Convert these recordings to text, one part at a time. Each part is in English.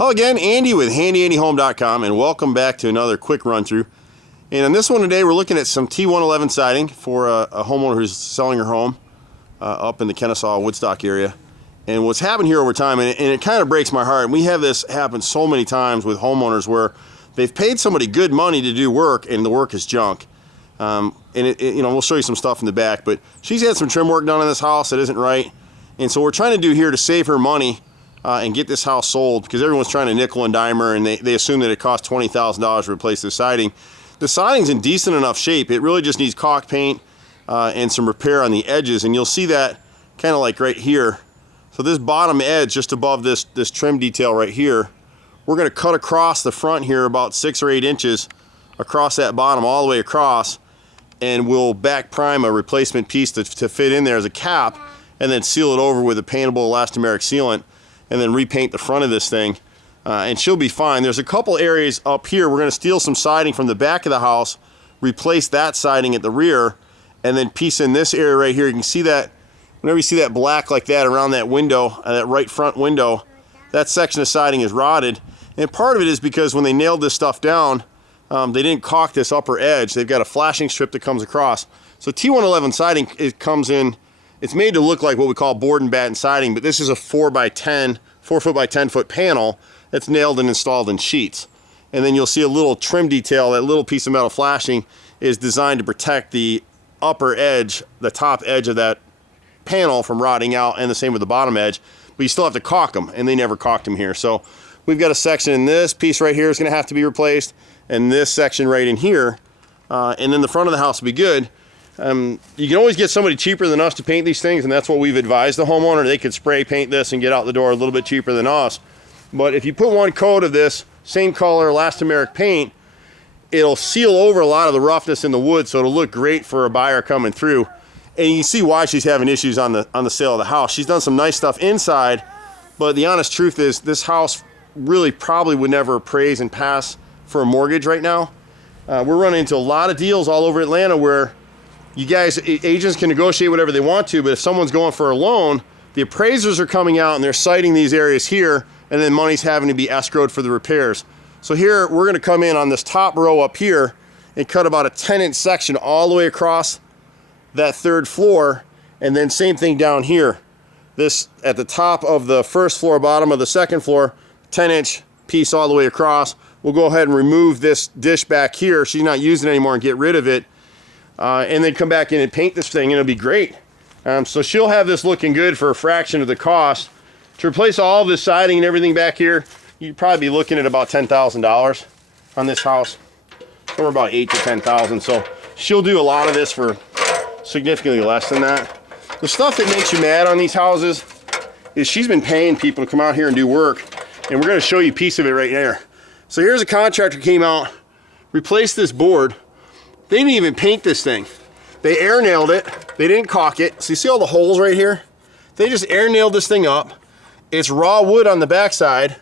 Hello again, Andy with HandyANDYHome.com, and welcome back to another quick run through. And on this one today, we're looking at some T-111 siding for a homeowner who's selling her home up in the Kennesaw, Woodstock area. And what's happened here over time, and it kind of breaks my heart, and we have this happen so many times with homeowners where they've paid somebody good money to do work and the work is junk. And we'll show you some stuff in the back, but she's had some trim work done on this house that isn't right. And so we're trying to do here to save her money and get this house sold, because everyone's trying to nickel and dime her, and they assume that it costs $20,000 to replace the siding. The siding's in decent enough shape. It really just needs caulk paint and some repair on the edges, and you'll see that kind of like right here. So this bottom edge just above this trim detail right here, we're going to cut across the front here about 6 or 8 inches across that bottom all the way across, and we'll back prime a replacement piece to fit in there as a cap, and then seal it over with a paintable elastomeric sealant, and then repaint the front of this thing, and she'll be fine. There's a couple areas up here. We're going to steal some siding from the back of the house, replace that siding at the rear, and then piece in this area right here. You can see that whenever you see that black like that around that window, that right front window, that section of siding is rotted. And part of it is because when they nailed this stuff down, they didn't caulk this upper edge. They've got a flashing strip that comes across. So T-111 siding, it comes in, it's made to look like what we call board and batten siding, but this is a 4 foot by 10 foot panel that's nailed and installed in sheets. And then you'll see a little trim detail. That little piece of metal flashing is designed to protect the upper edge, the top edge of that panel from rotting out, and the same with the bottom edge. But you still have to caulk them, and they never caulked them here. So we've got a section in this piece right here is going to have to be replaced, and this section right in here, and then the front of the house will be good. You can always get somebody cheaper than us to paint these things, and that's what we've advised the homeowner. They could spray paint this and get out the door a little bit cheaper than us. But if you put one coat of this same color elastomeric paint, it'll seal over a lot of the roughness in the wood, so it'll look great for a buyer coming through. And you can see why she's having issues on the sale of the house. She's done some nice stuff inside, but the honest truth is this house really probably would never appraise and pass for a mortgage right now. We're running into a lot of deals all over Atlanta where you guys, agents can negotiate whatever they want to, but if someone's going for a loan, the appraisers are coming out and they're citing these areas here, and then money's having to be escrowed for the repairs. So here, we're gonna come in on this top row up here and cut about a 10-inch section all the way across that 3rd floor, and then same thing down here. This, at the top of the 1st floor, bottom of the 2nd floor, 10-inch piece all the way across. We'll go ahead and remove this dish back here. She's not using it anymore, and get rid of it. And then come back in and paint this thing, and it'll be great. So she'll have this looking good for a fraction of the cost. To replace all of this siding and everything back here, you'd probably be looking at about $10,000 on this house. Somewhere about $8,000 to $10,000. So she'll do a lot of this for significantly less than that. The stuff that makes you mad on these houses is she's been paying people to come out here and do work, and we're going to show you a piece of it right there. So here's a contractor came out, replaced this board. They didn't even paint this thing. They air nailed it. They didn't caulk it. So you see all the holes right here? They just air nailed this thing up. It's raw wood on the backside,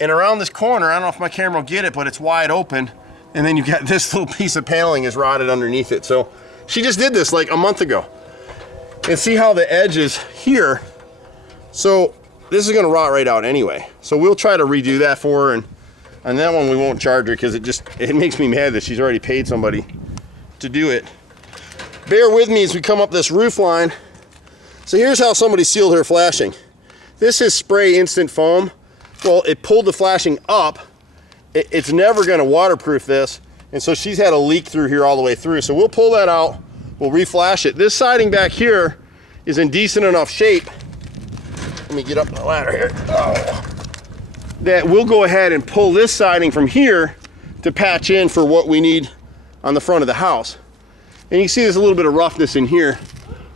and around this corner, I don't know if my camera will get it, but it's wide open. And then you've got this little piece of paneling is rotted underneath it. So she just did this like a month ago. And see how the edge is here? So this is gonna rot right out anyway. So we'll try to redo that for her, and on that one we won't charge her because it makes me mad that she's already paid somebody to do it. Bear with me as we come up this roof line. So here's how somebody sealed her flashing. This is spray instant foam. Well, it pulled the flashing up. It's never gonna waterproof this, and so she's had a leak through here all the way through. So we'll pull that out, we'll reflash it. This siding back here is in decent enough shape. Let me get up the ladder here. Oh. That we'll go ahead and pull this siding from here to patch in for what we need on the front of the house. And you can see there's a little bit of roughness in here.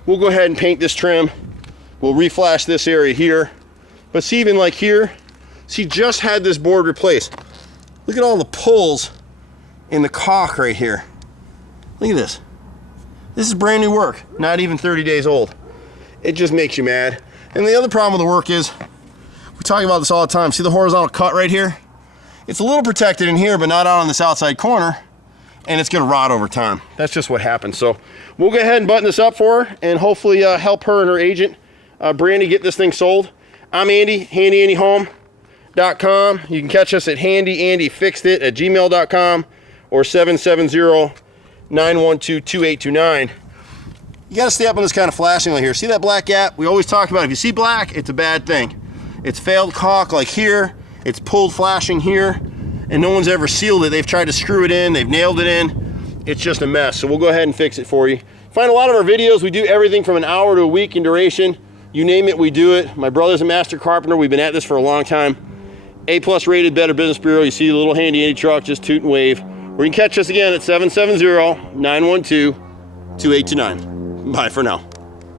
We'll go ahead and paint this trim. We'll reflash this area here. But see, even like here, she just had this board replaced. Look at all the pulls in the caulk right here. Look at this. This is brand new work, not even 30 days old. It just makes you mad. And the other problem with the work is, we talk about this all the time. See the horizontal cut right here? It's a little protected in here, but not out on this outside corner, and it's gonna rot over time. That's just what happens. So we'll go ahead and button this up for her, and hopefully help her and her agent, Brandy, get this thing sold. I'm Andy, Handy Andy Home. homeowner.com. You can catch us at handyandyfixedit@gmail.com or 770-912-2829. You gotta stay up on this kind of flashing right here. See that black gap? We always talk about it. If you see black, it's a bad thing. It's failed caulk like here, it's pulled flashing here, and no one's ever sealed it. They've tried to screw it in, they've nailed it in. It's just a mess. So we'll go ahead and fix it for you. Find a lot of our videos. We do everything from an hour to a week in duration. You name it, we do it. My brother's a master carpenter. We've been at this for a long time. A+ rated, Better Business Bureau. You see the little Handy Andy truck, just toot and wave. Or you can catch us again at 770-912-2829. Bye for now.